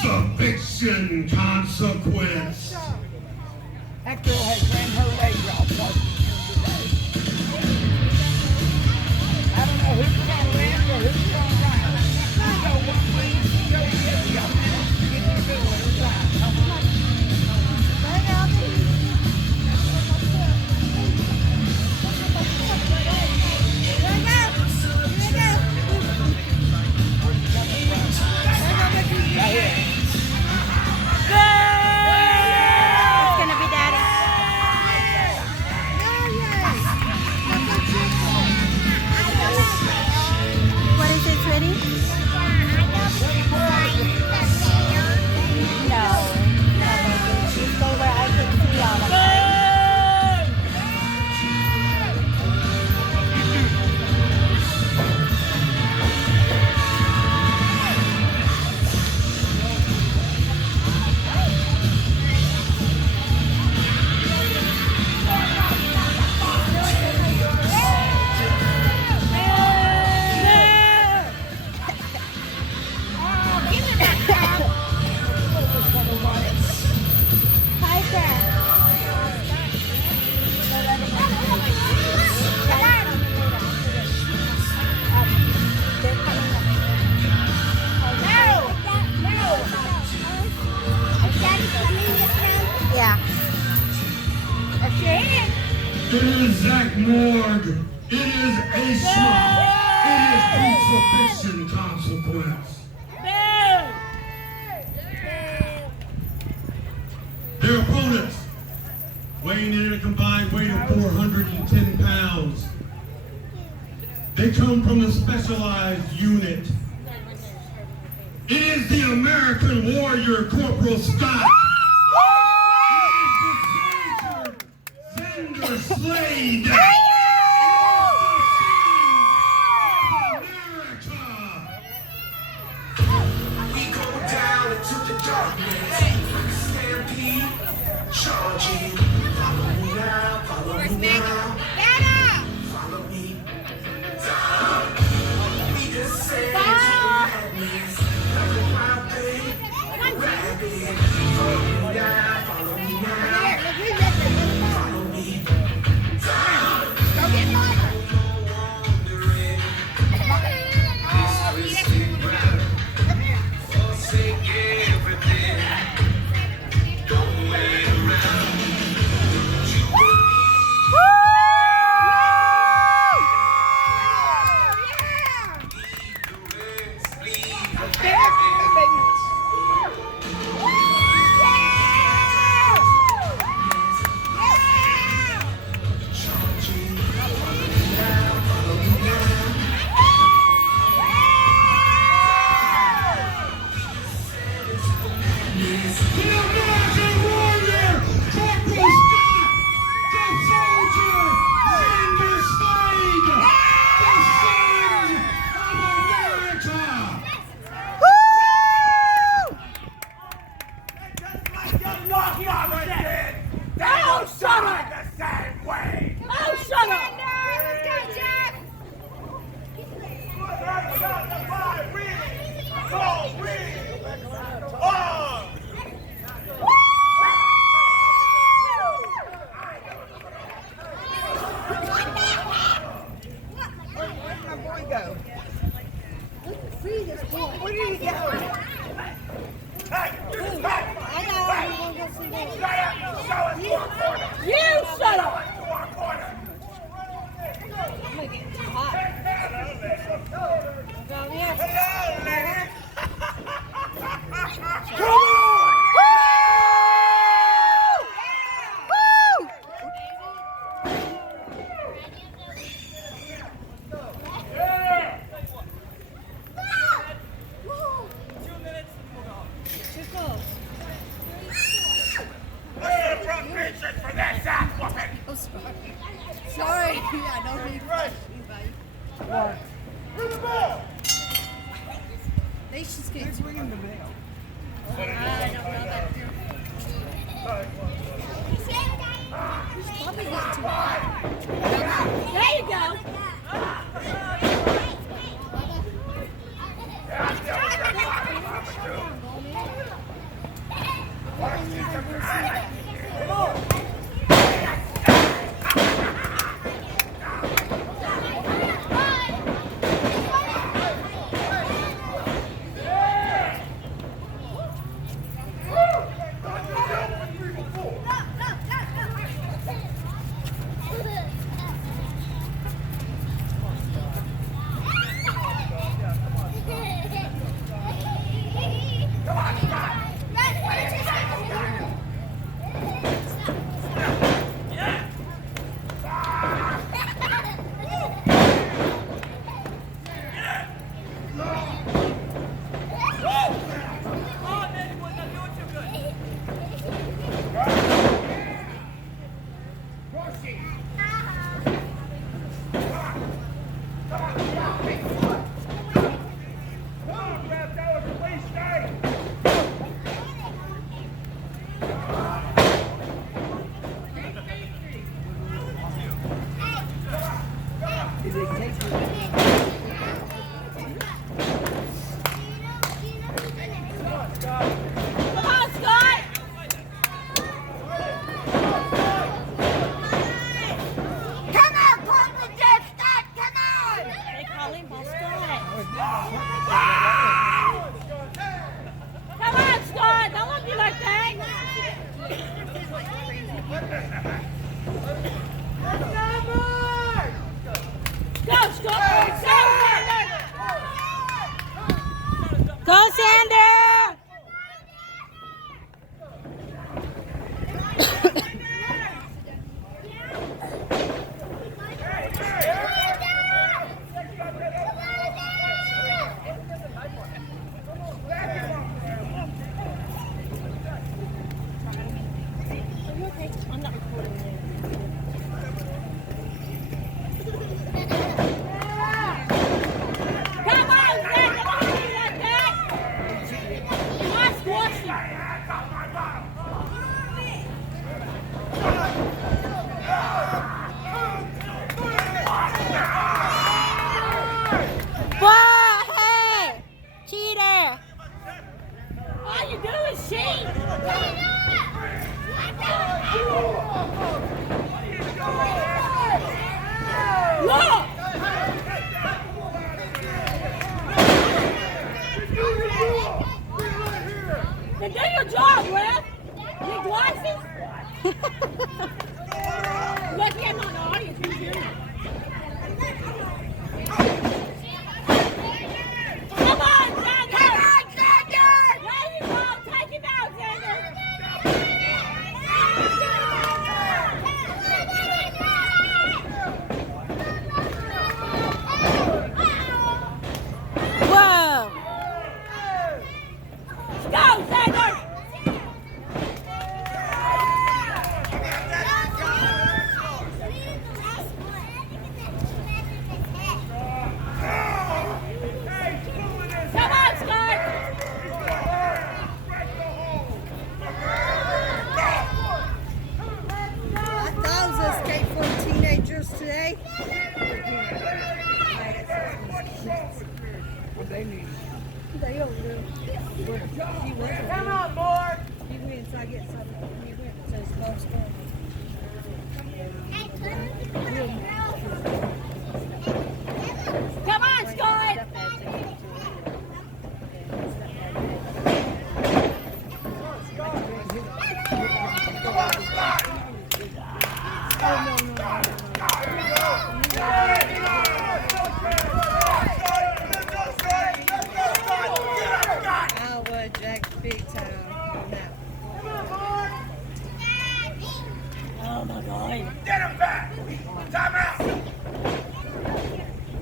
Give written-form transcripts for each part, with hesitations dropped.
crucifixion consequence. That girl has ran her leg off today. I don't know who's going to left or who's going to right. You go one way, you go the other. Y'all managed to get in the middle every time. It is Zach Morg. It is Ashma. It is crucifixion consequence. Their opponents, weighing in at a combined weight of 410 pounds. They come from the specialized unit. It is the American Warrior Corporal Scott. Slade! America! We go down into the darkness. Stampede, charging. Follow me now, follow me now. Follow me. We descend to madness. Like a wild thing, rabbit. Follow me now, follow me now. Follow me. Where did he go? You shut up! I'm gonna get too hot. Down here. Come on! For that sack whooping! Oh, sorry. I don't mean to rush anybody. What? Ring the bell! They should get Who's ringing the bell? I don't know that they're... He's probably not too hot. There you go. Sander! I'm not recording it. Come on, Zach! Don't do like that! You're not squashing. Whoa, hey! Cheater! All you do is cheat! Look! Then do your job, Ref! Your glasses? Lucky I'm not in the audience. Who's doing it? Come on, Xander! Come on, Xander! There you go! Take him out, Xander! Whoa! Go, Xander! Come on, Scott! I thought it was Escape from Teenagers today. They don't know. Come on, boy. He went, so I get something. He went, so it's no score. Come on, Scott! I would Jack big time on that. Oh my God. Get him back. Time out.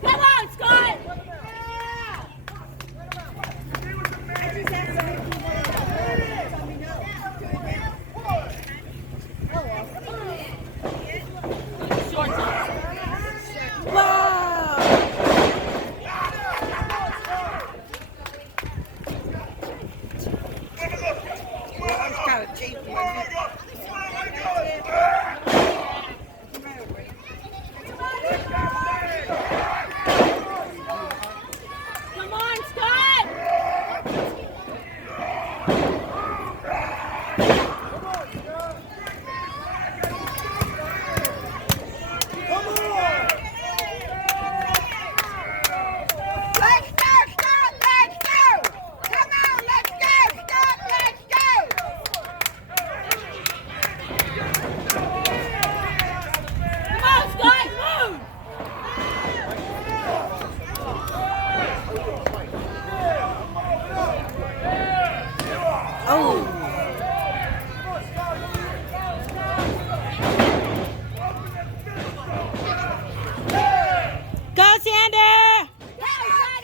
Come on, Scott! Short time. Whoa! It's kind of cheap, wasn't it? Come on, Scott! Let's go, Scott! Let's go! Come on, let's go, Scott! Let's go! Come on, Scott! Move! Oh! Go, Sander! Go, Sander!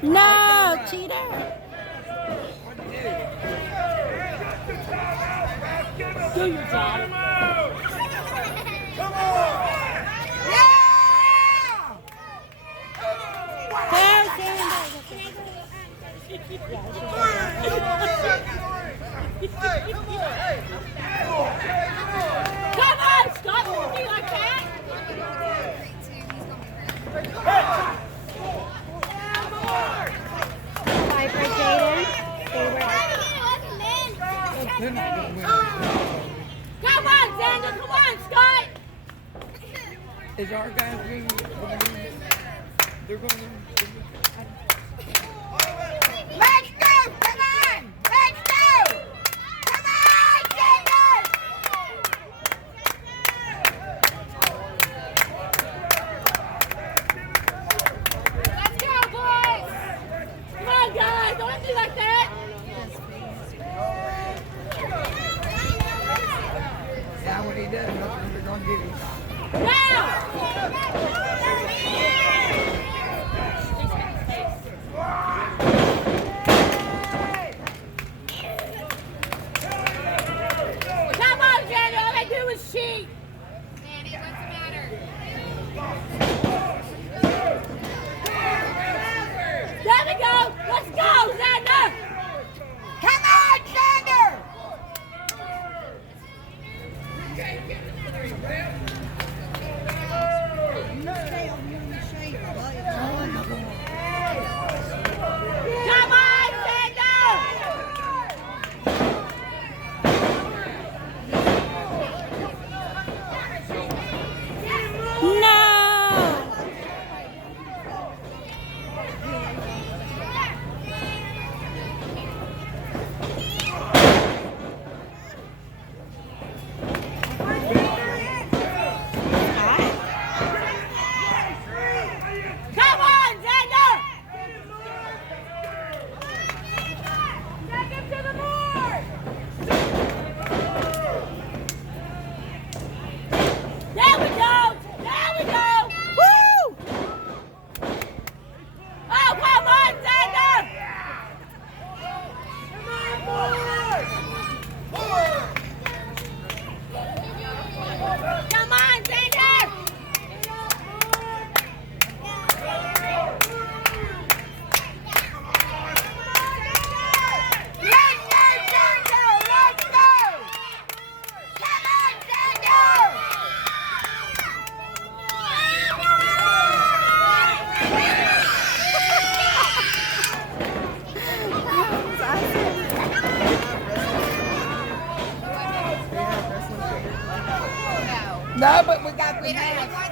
No, cheater! Do your job. Go, Come on, Scott! Won't be like that! Bye, for Jaden. Come on, Xander! Come on, Scott! Is our guy going to they're going to Let's go! Come on! Let's go! does nothing, they're gonna get him. Come on, Daniel. All they do is cheat. Danny, what's the matter? There we go. Let's go, Xander. Come on, Xander! Come on, Xander. No. Come on, Xander. Take him to the board. There we go. There we go. Woo! Oh, come on, Xander. Come on, Xander. Let's go, Xander! Let's go! Come on, Xander! No. No, but we got the We don't match. have